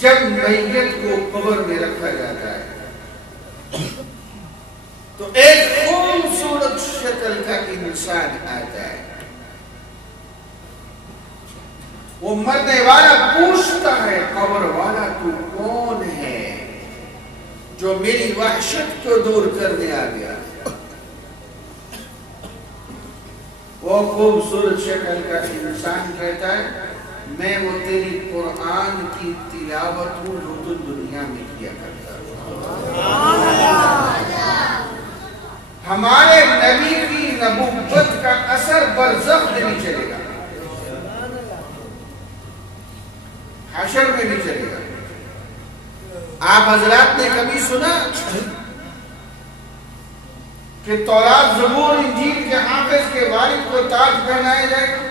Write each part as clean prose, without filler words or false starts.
جب میت کو قبر میں رکھا جاتا ہے تو ایک خوبصورت شکل کا انسان آتا ہے. وہ مرنے والا پوچھتا ہے قبر والا تو کون ہے جو میری وحشت کو دور کرنے آ گیا؟ وہ خوبصورت شکل کا انسان کہتا ہے میں وہ تیری قرآن کی تلاوت ہوں جو تو دنیا میں کیا کرتا ہے. ہمارے نبی کی نبوت کا اثر برزخ میں بھی چلے گا، حشر میں بھی چلے گا. آپ حضرات نے کبھی سنا کہ تورات زبور انجیل کے حافظ کے والد کو تاج پہنایا جائے گا؟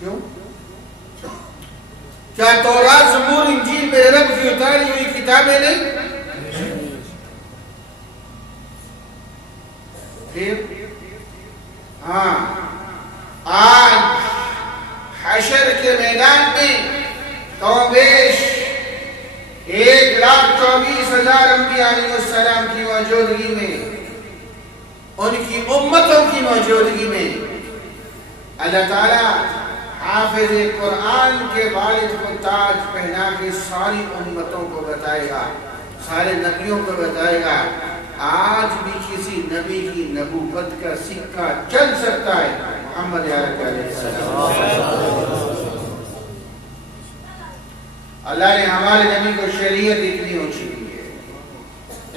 کیوں؟ کیا تورات زبور انجیل میرے رب کی اتاری ہوئی کتابیں نہیں؟ پھر ہاں آج حشر کے میدان میں کم بیش 1,24,000 انبیاء علیہ السلام کی موجودگی میں، ان کی امتوں کی موجودگی میں اللہ تعالیٰ حافظ قرآن کے والد کو تاج پہنا کے ساری امتوں کو بتائے گا، سارے نبیوں کو بتائے گا. آج بھی کسی نبی کی نبوت کا سکہ چل سکتا ہے محمد علیہ السلام. اللہ نے ہمارے نبی کو شریعت اتنی اونچی کی ہے،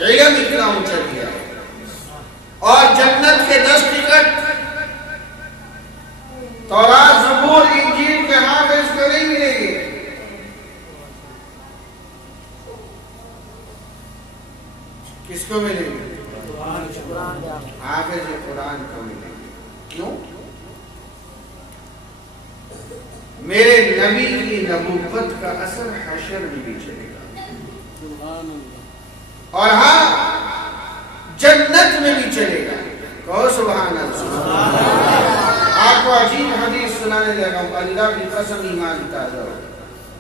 علم اتنا اونچا کیا ہے، اور جنت کے 10 ٹکٹ تورات زبور انجیل کے حافظ کو نہیں ملے گے. کس کو ملے گے؟ حافظ قرآن کو ملے گے. کیوں؟ میرے نبی کی نبوت کا اثر حشر میں بھی چلے گا، اور ہاں جنت میں بھی چلے گا. کہو سبحان اللہ. آپ کو عجیب حدیث سنانے لگا ہوں، اللہ کی قسم ایمان تازہ ہو،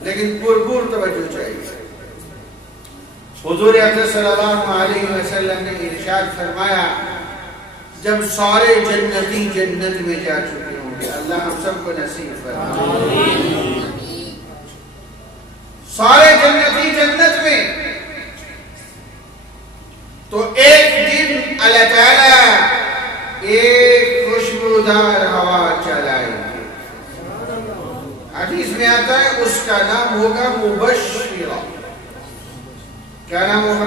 لیکن پرپور توجہ چاہیے. حضور اکرم صلی اللہ علیہ وسلم نے ارشاد فرمایا جب سارے جنتی جنت میں جا چکے ہوں گے، اللہ ہم سب کو نصیب فرمائے، سارے جنتی جنت میں، تو ایک دن اللہ تعالیٰ ایک خوشبودار ہوا چلائے گی. حدیث میں آتا ہے اس کا نام ہوگا مبشرہ. کیا نام ہوگا؟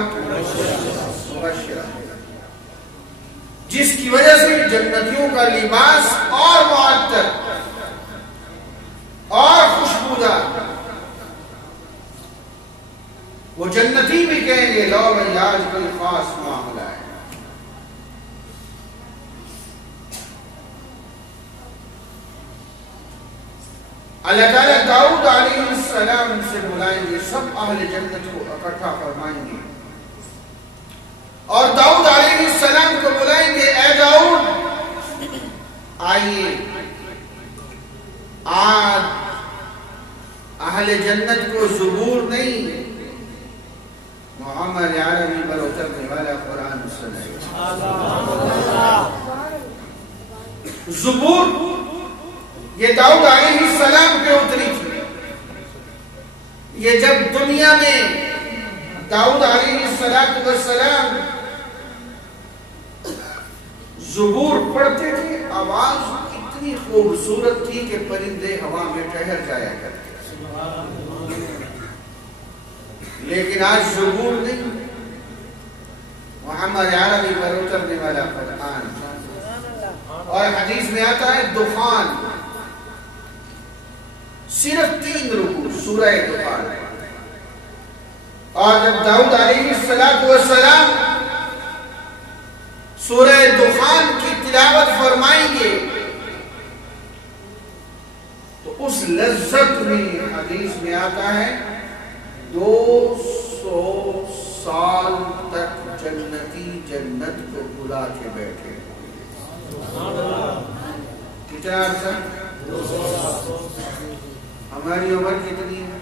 مبشرہ. جس کی وجہ سے جنتیوں کا لباس اور معطر اور خوشبودار. وہ جنتی بھی کہیں گے لو بھائی آج کوئی خاص معاملہ ہے. اللہ تعالیٰ داؤد علیہ السلام سے بلائیں گے، سب اہل جنت کو اکٹھا فرمائیں گے، اور داؤد علیہ السلام کو بلائیں گے اے داؤد آئیے. آج اہل جنت کو زبور نہیں محمد عربی پر اترنے والا قرآن سنائے. زبور یہ داؤد علیہ السلام پہ اتری تھی. یہ جب دنیا میں داؤد علیہ السلام زبور پڑھتے تھے، آواز اتنی خوبصورت تھی کہ پرندے ہوا میں ٹہر جایا کرتے. لیکن آج زبور نہیں، محمد عربی پر اترنے والا قرآن. اور حدیث میں آتا ہے دخان، صرف 3 رکوع سورہ دخان. اور جب داؤد علیہ السلام سورہ دخان کی تلاوت فرمائیں گے تو اس لذت میں حدیث میں آتا ہے 200 سال تک جنتی جنت کو بلا کے بیٹھے. کتنا عرصہ؟ ہماری عمر کتنی ہے؟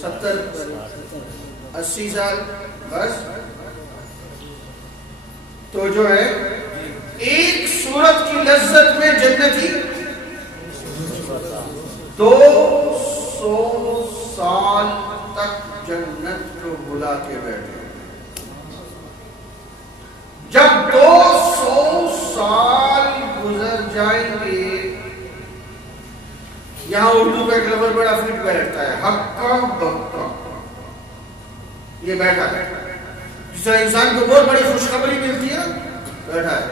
70-80 سال بس. تو جو ہے ایک سورت کی لذت میں جنتی 200 سال تک جنت کو بلا کے بیٹھے. جب 200 سال گزر جائیں گے، یہاں اردو کا ایک لفظ بڑا فٹ بیٹھتا ہے، حقا بقا. یہ بیٹھا ہے جس طرح انسان کو بہت بڑی خوشخبری ملتی ہے، بیٹھا ہے.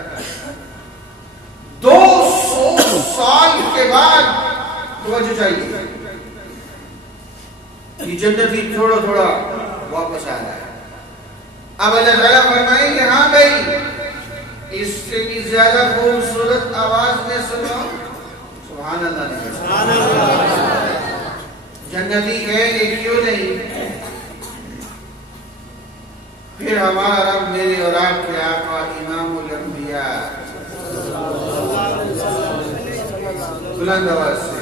200 سال کے بعد توجہ چاہیے، یہ جنتی تھوڑا تھوڑا واپس آ رہا ہے. اب اللہ تعالیٰ فرمائیں گے ہاں بھائی اس سے بھی زیادہ خوبصورت آواز میں سنو. سبحان اللہ. جنتی کہیں گے کیوں نہیں؟ پھر ہمارا رب میرے اور آپ کے آقا امام الانبیاء بلند آواز سے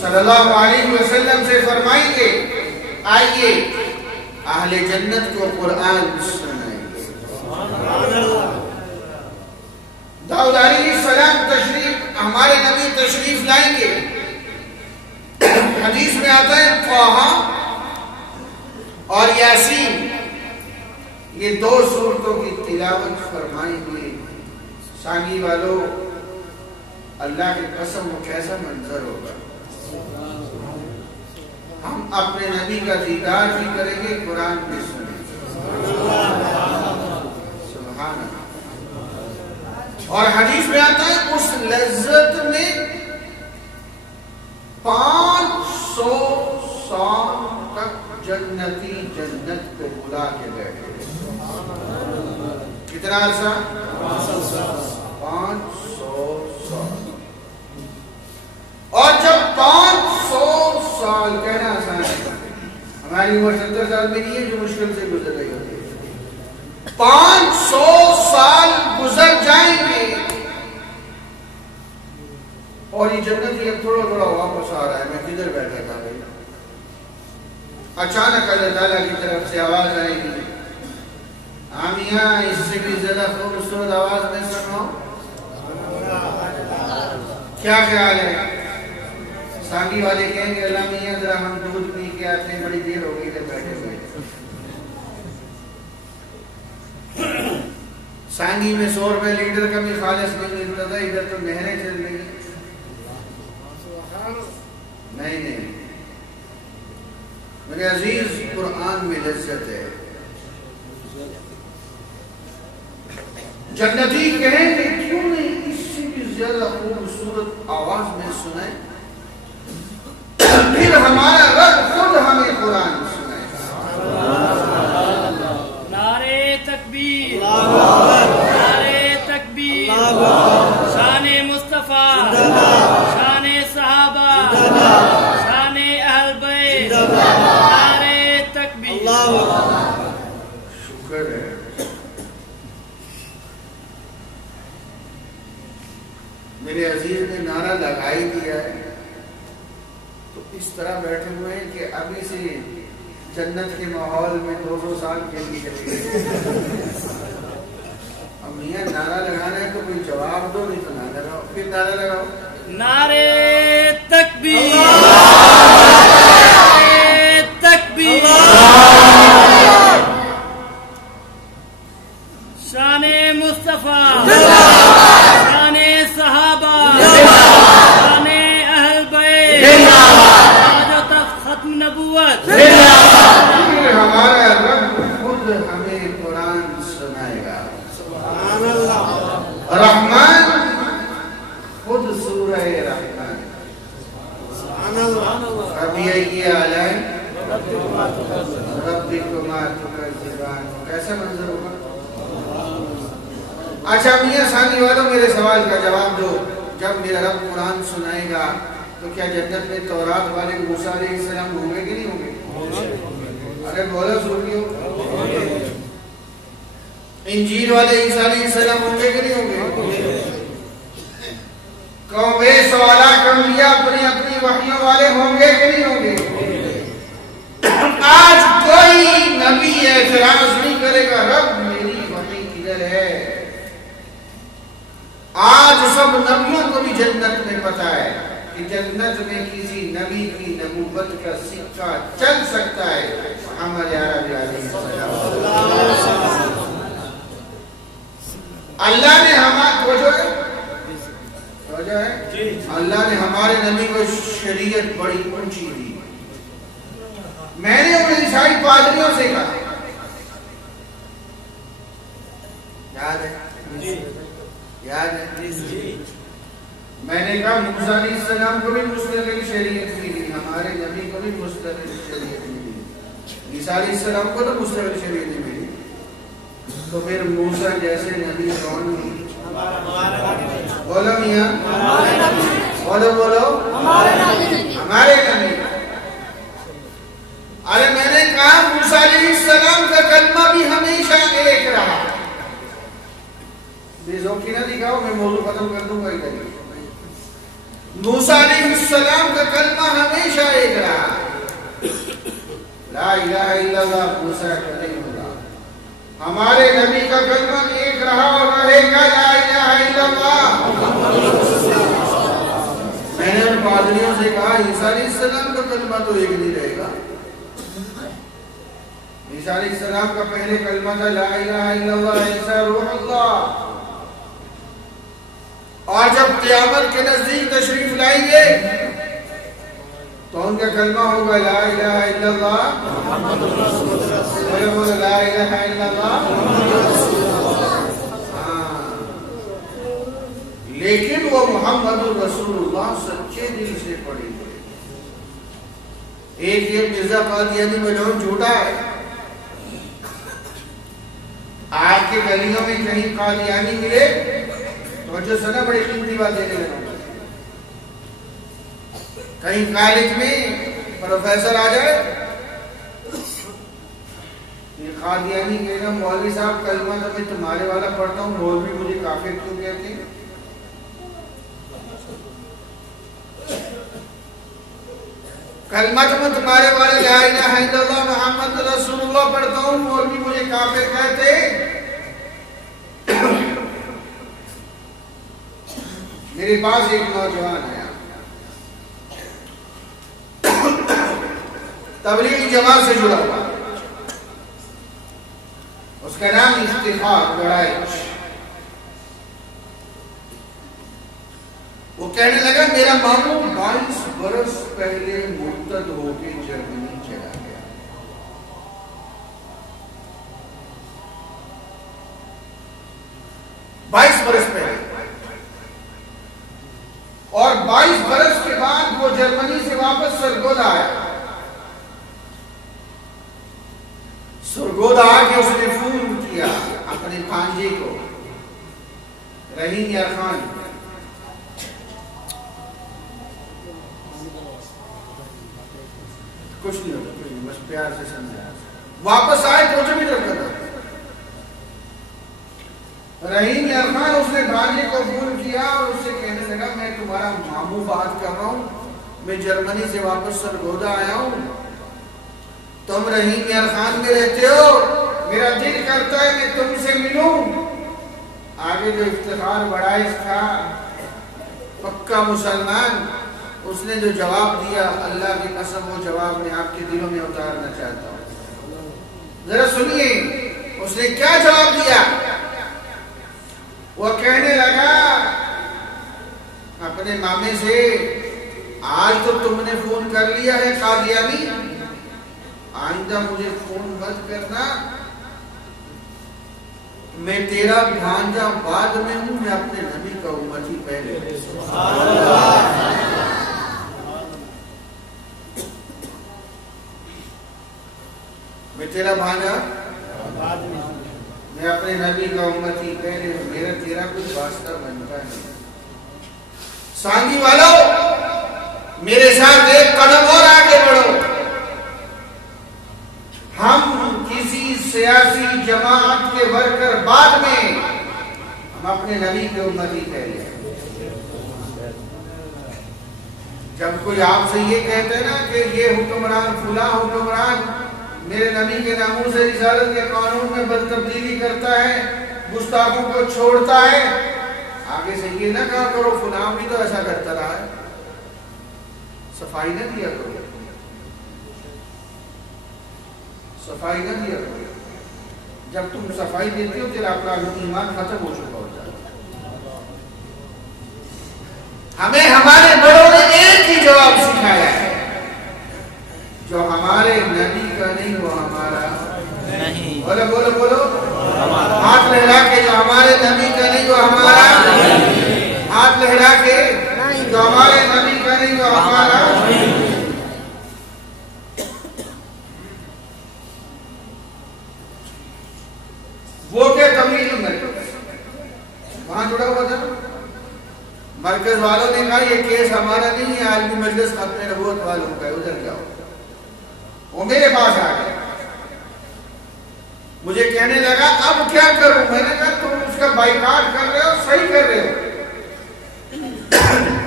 صلی اللہ علیہ وسلم سے فرمائیں گے آئیے اہل جنت کو قرآن سنائیں گے. داؤد علیہ السلام تشریف، ہمارے نبی تشریف لائیں گے. حدیث میں آتا ہے طٰہٰ اور یاسین، یہ 2 سورتوں کی تلاوت فرمائیں گے. سانگی والوں، اللہ کی قسم وہ کیسا منظر ہوگا. ہم اپنے نبی کا دیدار بھی کریں گے، قرآن بھی سنیں گے. سبحان اللہ. اور حدیث میں آتا ہے اس لذت میں 500 سال تک جنتی جنت کو بلا کے بیٹھے. کتنا عرصہ؟ 500 سال. اور جب 500 سال کہنا آسان ہے، ہماری عمر 70 سال میں نہیں ہے جو مشکل سے گزر رہی ہوتی ہے. 500 سال گزر جائیں گے اور یہ جنت یہ تھوڑا تھوڑا واپس آ رہا ہے. میں کدھر بیٹھا تھا بھائی؟ اچانک اللہ تعالیٰ کی طرف سے آواز آئے گی آمیہ اس سے بھی زیادہ خوبصورت آواز میں سنو. کیا خیال ہے؟ سانگی والے کہیں گے اللہ میاں ذرا ہم دودھ پی کے آتے ہیں، بڑی دیر ہو گئی ادھر بیٹھے ہوئے. سانگی میں 100 روپے لیٹر کا بھی خالص نہیں ملتا تھا، ادھر تو نہریں چل رہی ہیں. نہیں میرے عزیز، قرآن میں لذت ہے. جنتی کہیں گے کیوں نہیں اس سے بھی زیادہ خوبصورت آواز میں سنائیں. پھر ہمارا رب خود ہمیں قرآن سنائے. نعرے تکبیر، نعرے تکبیر، شان مصطفیٰ، شان صحابہ، شان اہل بیت، نعرے تکبیر. شکر ہے. میرے عزیز نے نعرہ لگائی دیا ہے تو اس طرح بیٹھے ہوئے ہیں کہ ابھی سے جنت کے ماحول میں 200 سال کے لیے چلے گئے. اب میاں نعرہ لگانا ہے تو کوئی جواب دو، نہیں تو نہ لگاؤ. پھر نعرہ لگاؤ. نعرے تکبیر، نعرے تکبیر، شان مصطفیٰ، شان صحابہ، شان اہل بیت، آج تک ختم نبوت. ہمارا رب خود ہمیں قرآن سنائے گا. رحمان خود سورہ رحمان. فبأي آلاء ربكما تكذبان. کیسا منظر ہوگا؟ اچھا میاں ثانی والوں، میرے سوال کا جواب دو. جب میرا رب قرآن سنائے گا تو کیا جنت میں تورات والے موسیٰ علیہ السلام ہوں گے کہ نہیں ہوں گے؟ ارے بولا سنیو. انجیل والے عیسیٰ علیہ السلام ہوں گے کہ نہیں ہوں گے؟ قوم سوالات انبیاء اپنی اپنی وحیوں والے ہوں گے کہ نہیں ہوں گے؟ آج کوئی نبی اعتراض نہیں کرے گا رب میری وحی کدھر ہے۔ آج سب نبیوں کو بھی جنت میں پتا ہے کہ جنت میں کسی نبی کی نبوت کا سکہ چل سکتا ہے۔ محمد عربی علیہ السلام اللہ نے اللہ نے ہمارے نبی کو شریعت بڑی اونچی دی۔ میں نے ان عیسائی پادریوں سے کہا، یاد ہے میں نے کہا موسیٰ علیہ السلام کو بھی مستقل شریعت ملی، ہمارے نبی کو بھی مستقل شریعت ملی، عیسیٰ علیہ السلام کو تو مستقل شریعت ملی، تو پھر موسیٰ جیسے نبی کون ملی؟ بولو میاں، بولو ہمارے نبی۔ ارے میں نے کہا موسیٰ علیہ السلام کا کلمہ بھی ہمیشہ ایک رہا۔ بے ذوقی نہ دکھاؤ، میں موضوع ختم کر دوں گا ادھر ہی۔ موسیٰ علیہ السلام کا کلمہ ہمیشہ ایک رہا، لا الہ الا اللہ موسیٰ کلیم اللہ۔ ہمارے نبی کا کلمہ ایک رہا اور رہے گا، لا الہ الا اللہ۔ میں نے ان پادریوں سے کہا عیسیٰ علیہ السلام کا کلمہ تو ایک نہیں رہے گا۔ عیسیٰ علیہ السلام کا پہلے کلمہ تھا لا الہ الا اللہ، عیسیٰ روح اللہ۔ اور جب قیامت کے نزدیک تشریف لائیں گے تو ان کا کلمہ ہوگا لا الہ الا اللہ، لا الہ الا اللہ۔ لیکن وہ محمد رسول اللہ سچے دل سے پڑھی گئے۔ ایک یہ مرزا قادیانی ملعون جھوٹا ہے، آپ کے گلیوں میں کہیں قادیانی ملے تو جو سنا بڑی قیمتی بات دینے لگا، کہیں کالج میں پروفیسر آ جائے یہ قادیانی کہنا مولوی صاحب کلمہ تو میں تمہارے والا پڑھتا ہوں، مولوی مجھے کافر کیوں کہتے ہیں؟ کلمہ تو میں تمہارے والے لا الہ الا اللہ محمد رسول اللہ پڑھتا ہوں، مولوی مجھے کافر کہتے ہیں۔ میرے پاس ایک نوجوان ہے تبلیغی جماعت سے جڑا ہوا، اس کا نام افتخار گڑائچ۔ وہ کہنے لگا میرا ماموں 22 برس پہلے مرتد ہو کے جرمنی چلا گیا۔ 22 برس پہلے، اور 22 برس کے بعد وہ جرمنی سے واپس سرگودا آیا۔ سرگودا آ کے اس نے فون کیا اپنے بھانجے کو، رحیم یار خان، کچھ نہیں ہوتا، بس پیار سے سمجھا۔ واپس آئے تو جو بھی رکھا تھا رحیم یار خان، اس نے بھانجے کو فون کیا اور اس سے کہنے لگا میں تمہارا ماموں بات کر رہا ہوں، میں جرمنی سے واپس سرگودا آیا ہوں، تم رحیم یار خان میں رہتے ہو، میرا دل کرتا ہے میں تم سے ملوں۔ آگے جو افتخار بڑائش تھا پکا مسلمان، اس نے جو جواب دیا اللہ کی قسم وہ جواب میں آپ کے دلوں میں اتارنا چاہتا ہوں، ذرا سنیے اس نے کیا جواب دیا۔ وہ کہنے لگا اپنے مامے سے آج تو تم نے فون کر لیا ہے قادیانی، آئندہ مجھے فون مت کرنا، میں تیرا بھانجا بعد میں ہوں، میں اپنے نبی کا امتی پہلے۔ میں تیرا بھانجا میں اپنے نبی کا امتی پہلے ہوں، میرا تیرا کچھ واسطہ بنتا نہیں۔ سانگی والو میرے ساتھ ایک قدم اور آگے بڑھو، ہم کسی سیاسی جماعت کے ورکر بعد میں، ہم اپنے نبی کے امتی پہلے ہیں۔ جب کوئی آپ سے یہ کہتے ہیں نا کہ یہ حکمران فلاں حکمران میرے نبی کے ناموس رسالت کے قانون میں بد تبدیلی کرتا ہے، گستاخوں کو چھوڑتا ہے، آگے سے یہ نہ کہا کرو فلاں بھی تو ایسا کرتا رہا ہے، صفائی نہ دیا کرو، صفائی نہ دیا کرو۔ جب تم صفائی دیتے ہو پھر آپ کا ایمان ختم ہو چکا ہوتا ہے۔ ہمیں ہمارے بڑوں نے ایک ہی جواب سکھایا ہے، جو ہمارے نبی کا نہیں وہ ہمارا نہیں۔ بولو بولو بولو، ہاتھ لہرا کے جو ہمارے نبی کا نہیں وہ ہمارا، ہاتھ لہرا کے جو ہمارے نبی کا نہیں وہ ہمارا۔ وہ کیا تبلیغ مرکز وہاں جڑا ہوا تھا، مرکز والوں نے کہا یہ کیس ہمارا نہیں ہے، عالمی مجلس ختم نبوت والوں کا ہے، ادھر جاؤ۔ وہ میرے پاس آ گئے، مجھے کہنے لگا اب کیا کروں؟ میں نے کہا تم اس کا بائیکاٹ کر رہے ہو، صحیح کر رہے ہو۔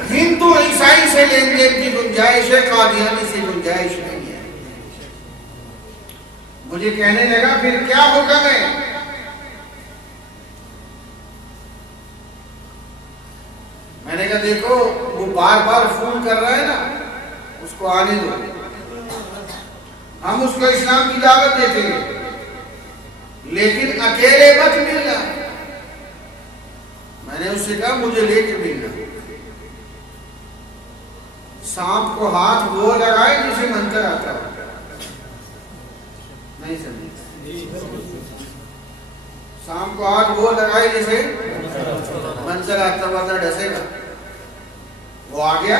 ہندو عیسائی سے لین دین کی گنجائش ہے، قادیانی سے گنجائش نہیں ہے۔ مجھے کہنے لگا پھر کیا حکم ہے؟ میں نے کہا دیکھو وہ بار بار فون کر رہا ہے نا، اس کو آنے دو، ہم اس کو اسلام کی دعوت دیتے ہیں، لیکن اکیلے مت ملنا۔ میں نے اس سے کہا مجھے لے کے ملنا۔ سانپ کو ہاتھ وہ لگائے جسے منتر آتا ہو، نہیں سمجھے؟ سانپ کو ہاتھ وہ لگائے جسے منظر آتا ہوا تھا، ڈسے گا۔ وہ آ گیا،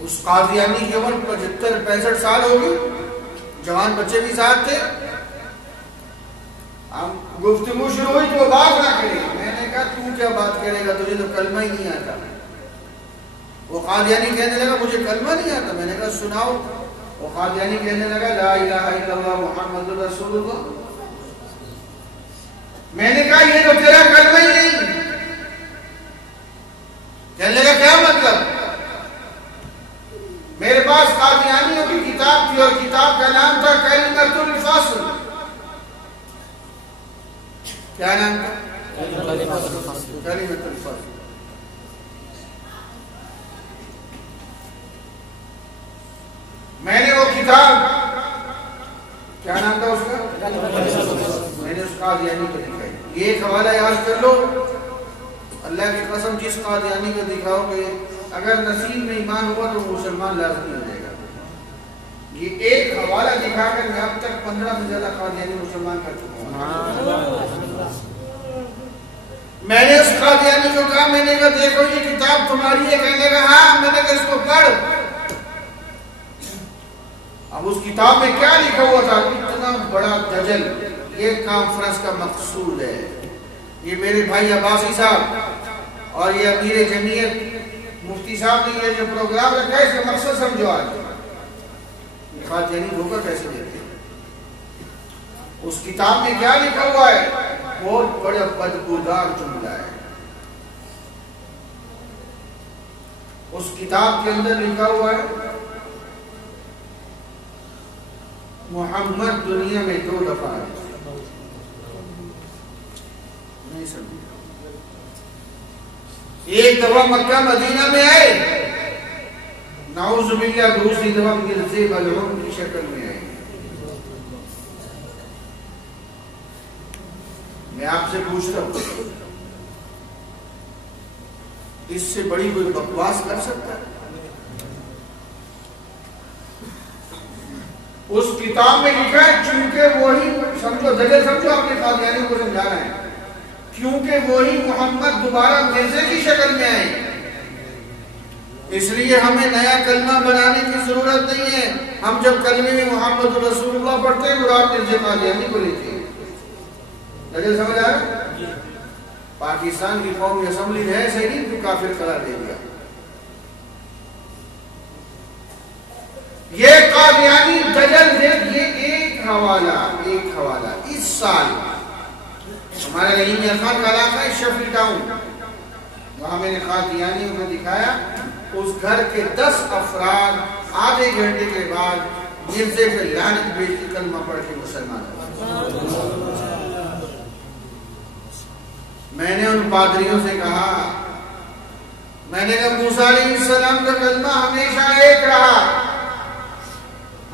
اس قادیانی کی عمر 75-65 سال ہوگی، جوان بچے بھی ساتھ تھے۔ ہم گفتگو شروع ہوئی تو وہ بات نہ کرے، میں نے کہا تو کیا بات کرے گا، تجھے تو کلمہ ہی نہیں آتا۔ وہ قادیانی کہنے لگا مجھے کلمہ نہیں آتا۔ میں نے کہا سناؤ۔ وہ قادیانی کہنے لگا لا الہ الا اللہ محمد رسول اللہ۔ میں نے کہا یہ تو تیرا کلمہ ہی نہیں۔ کہنے لگا کیا مطلب؟ میرے پاس قادیانیوں کی کتاب تھی اور کتاب کا نام تھا کلمۃ الفصل۔ کیا نام تھا؟ کلمۃ الفصل۔ میں نے وہ کتاب، کیا نام تھا اس کا؟ میں نے اس قادیانی کو دکھائی۔ یہ ایک حوالہ یاد کر لو، اللہ کی قسم جس قادیانی کو دکھاؤ گے اگر نصیب میں ایمان ہوا تو مسلمان لازمی ہو جائے گا۔ یہ ایک حوالہ دکھا کر میں اب تک 15 سے زیادہ قادیانی مسلمان کر چکا ہوں۔ میں نے اس قادیانی کو کہا، میں نے کہا دیکھو یہ کتاب تمہاری ہے؟ کہنے لگا ہاں۔ میں نے کہا اس کو پڑھ۔ اب اس کتاب میں کیا لکھا ہوا تھا؟ اتنا بڑا دجل، یہ کانفرنس کا مقصود ہے۔ یہ میرے بھائی عباسی صاحب اور یہ امیر جمعیت مفتی صاحب نے یہ جو پروگرام رکھا ہے اس کا مقصد سمجھو۔ آج یہ قادیانی دھوکہ کیسے دیتے ہیں؟ اس کتاب میں کیا لکھا ہوا ہے؟ بہت بڑا بدبودار جملہ ہے۔ اس کتاب کے اندر لکھا ہوا ہے محمد دنیا میں 2 دفعہ آئے۔ نہیں سمجھے؟ ایک دفعہ مکہ مدینہ میں آئے، نعوذ باللہ دوسری دفعہ مرزے ملعون کی شکل میں آئے۔ میں آپ سے پوچھتا ہوں اس سے بڑی کوئی بکواس کر سکتا ہے؟ اس کتاب میں لکھا ہے چونکہ وہی، سمجھو دلیل سمجھو، آپ نے قادیانی کو سمجھا رہے ہیں، کیونکہ وہی محمد دوبارہ مرزے کی شکل میں آئے، اس لیے ہمیں نیا کلمہ بنانے کی ضرورت نہیں ہے۔ ہم جب کلمے میں محمد رسول اللہ پڑھتے ہیں مراد مرزا قادیانی کو لیتے ہیں۔ دلیل سمجھ آئے؟ پاکستان کی قومی اسمبلی نے ایسے نہیں تو کافر قرار دے دیا۔ یہ قادیانی دجل دیکھ، یہ ایک حوالہ اس سال ہمارے رحیم خان کا علاقہ ہے شفیع ٹاؤن، وہاں میں نے قادیانیوں کو دکھایا اس گھر کے 10 افراد آدھے گھنٹے کے بعد مرزے پہ لعنت بھیج کے کلمہ پڑھ کے مسلمان ہو۔ میں نے ان پادریوں سے کہا، میں نے کہا موسیٰ علیہ السلام کا کلمہ ہمیشہ ایک رہا،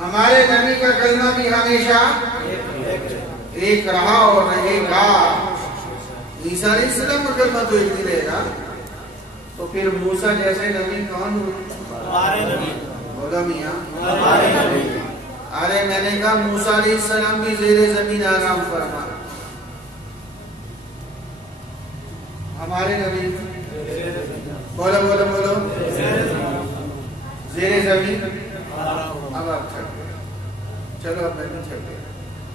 ہمارے نبی کا کلمہ بھی ہمیشہ ایک رہا اور رہے گا۔ عیسیٰ علیہ السلام کا کلمہ تو ایک ہی رہے گا، تو پھر موسیٰ جیسے نبی کون ہوئے؟ ہمارے نبی۔ بولا میاں ہمارے نبی۔ ارے میں نے کہا موسیٰ علیہ السلام بھی زیر زمین آرام فرما، ہمارے نبی بولو بولو بولو زیر زمین۔ اب آپ چھک گئے، چلو اب میں چھک گئے،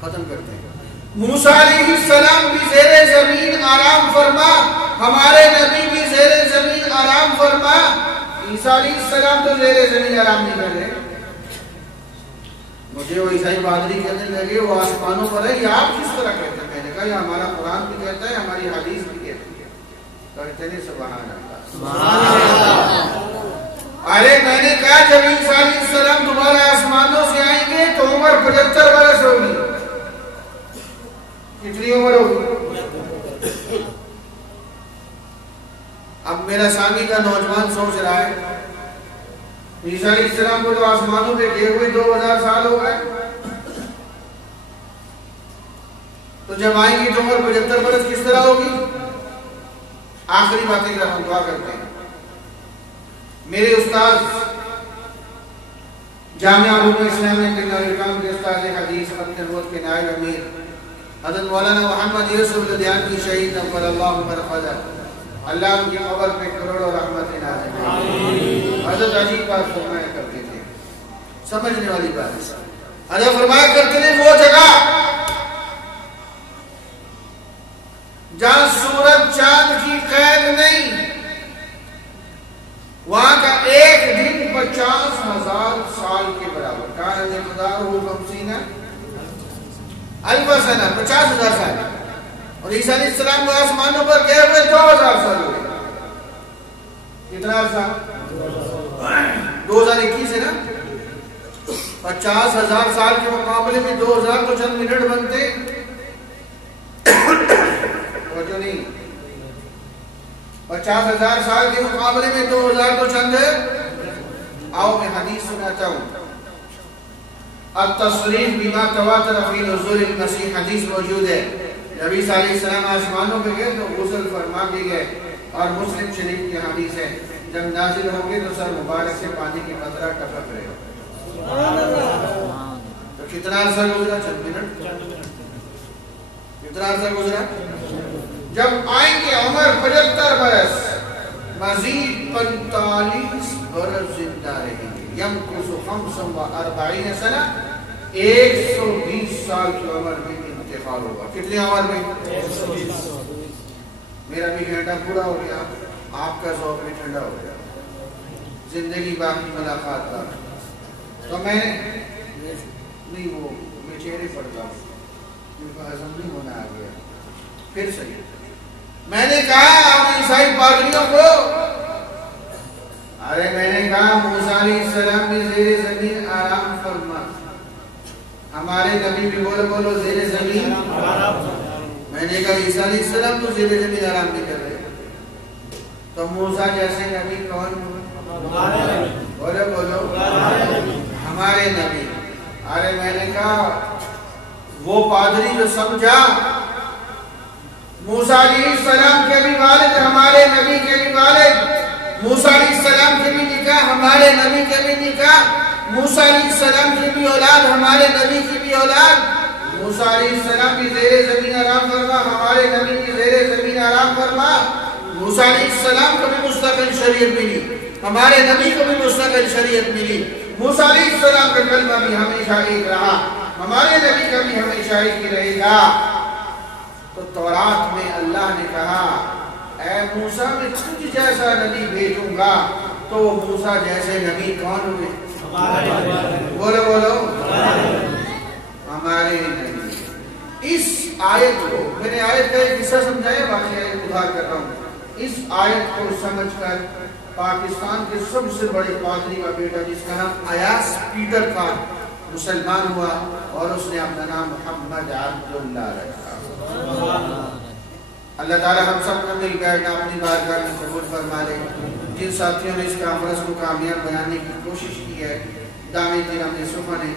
ختم کرتے ہیں۔ موسیٰ علیہ السلام بھی زیر زمین آرام فرما، ہمارے نبی بھی زیر زمین آرام فرما۔ عیسیٰ علیہ السلام تو زیر زمین آرام نہیں کر رہے۔ مجھے وہ عیسائی پادری کہنے لگے وہ آسمانوں پر ہے، یہ آپ کس طرح کہتے ہیں؟ میں نے کہا یہ ہمارا قرآن بھی کہتا ہے، ہماری حدیث بھی کہتی ہے۔ کہتے ہیں سبحان اللہ۔ ارے میں نے کہا جب عیسیٰ علیہ السلام دوبارہ آسمانوں سے آئیں گے تو عمر 75 برس ہوگی۔ کتنی عمر ہوگی؟ اب میرا سامنے کا نوجوان سوچ رہا ہے عیسیٰ علیہ السلام کو تو آسمانوں پہ گئے ہوئے 2000 سال ہو گئے، تو جب آئیں گی تو عمر 75 برس کس طرح ہوگی؟ آخری باتیں کر ہم دعا کرتے ہیں۔ میرے استاد جامعہ علوم اسلامیہ کے استاد حدیث ختم نبوت کے نائب امیر حضرت مولانا محمد یوسف لدھیانوی شہید نور اللہ مرقدہ، اللہ ان کی قبر پہ کروڑوں رحمت نازل فرمائے۔ حضرت عجیب بات فرمایا کرتے تھے، سمجھنے والی بات۔ حضرت فرمایا کرتے تھے وہ جگہ جہاں سورج چاند کی قید نہیں، وہاں کا ایک دن 50,000 سال کے برابر۔ کان مقدارہ 50 الف سنہ، 50,000 سال۔ اور عیسیٰ علیہ السلام کو آسمانوں پر گئے ہوئے 2000 سال ہوئے۔ کتنا سال؟ 2021 ہے نا۔ 50,000 سال کے مقابلے میں 2000 تو چند منٹ بنتے جو نہیں۔ 50,000 سال کے مقابلے میں 2000 تو چند ہے۔ آؤ میں حدیث سناتا ہوں۔ التصریح بما تواتر فی نزول المسیح، حدیث موجود ہے۔ نبی صلی اللہ علیہ وسلم آسمانوں پہ گئے تو غسل فرما کے گئے، اور مسلم شریف کی حدیث ہے جب نازل ہو گئے تو سر مبارک سے پانی کی قطرہ ٹپک رہے ہو۔ تو کتنا عرصہ گزرا؟ چند منٹ۔ کتنا عرصہ گزرا؟ جب آئیں گے عمر 75 برس، مزید 45 برس زندہ رہیں گے۔ یمکث 45 سنہ، 120 سال کی عمر میں انتقال ہوگا۔ کتنی عمر میں؟ 120۔ میرا بھی گھنٹہ پورا ہو گیا، آپ کا ذوق بھی ٹھنڈا ہو گیا، زندگی باقی ملاقات کا۔ تو میں نہیں وہ میں چہرے پڑتا ہوں کیونکہ ہضم نہیں ہونا آ گیا۔ پھر صحیح میں نے کہا ہم عیسائی پادریوں کو، ارے میں نے کہا موسیٰ علیہ السلام بھی زیر زمین آرام فرما، ہمارے نبی بھی بولو زیر زمین آرام فرما۔ میں نے کہا عیسیٰ علیہ السلام تو زیر زمین آرام نہیں کر رہے، تو موسیٰ جیسے نبی کون ہوئے؟ بولو ہمارے نبی۔ ارے میں نے کہا وہ پادری جو سمجھا موسیٰ علیہ السلام کے بھی والد ہمارے نبی کے بھی والد، موسیٰ علیہ السلام کے بھی نکاح ہمارے نبی کے بھی نکاح، موسیٰ علیہ السلام کی بھی اولاد ہمارے نبی کی بھی اولاد، موسیٰ علیہ السلام بھی زیر زمین آرام فرما، ہمارے نبی بھی زیر زمین آرام فرما۔ موسیٰ علیہ السلام کو بھی مستقل شریعت ملی، ہمارے نبی کو بھی مستقل شریعت ملی۔ موسیٰ علیہ السلام کا کلمہ بھی ہمیشہ ایک رہا، ہمارے نبی کا بھی ہمیشہ ایک ہی رہے گا۔ تو تورات میں اللہ نے کہا اے موسیٰ میں تجھ جیسا نبی بھیجوں گا، تو وہ موسیٰ جیسے نبی کون ہوئے؟ بولو ہمارے نبی۔ اس آیت کو میں نے آیت کا ایک حصہ سمجھایا، باقی آیت ادھار کر رہا ہوں۔ اس آیت کو سمجھ کر پاکستان کے سب سے بڑے پادری کا بیٹا جس کا نام ایاس پیٹر تھا مسلمان ہوا اور اس نے اپنا نام محمد عبداللہ رکھا۔ اللہ تعالیٰ ہم سب کو مل بیٹھنا اپنی بارگاہ میں قبول فرما لے۔ جن ساتھیوں نے اس کانفرنس کو کامیاب بنانے کی کوشش کی ہے، دامن جناب یوسف نے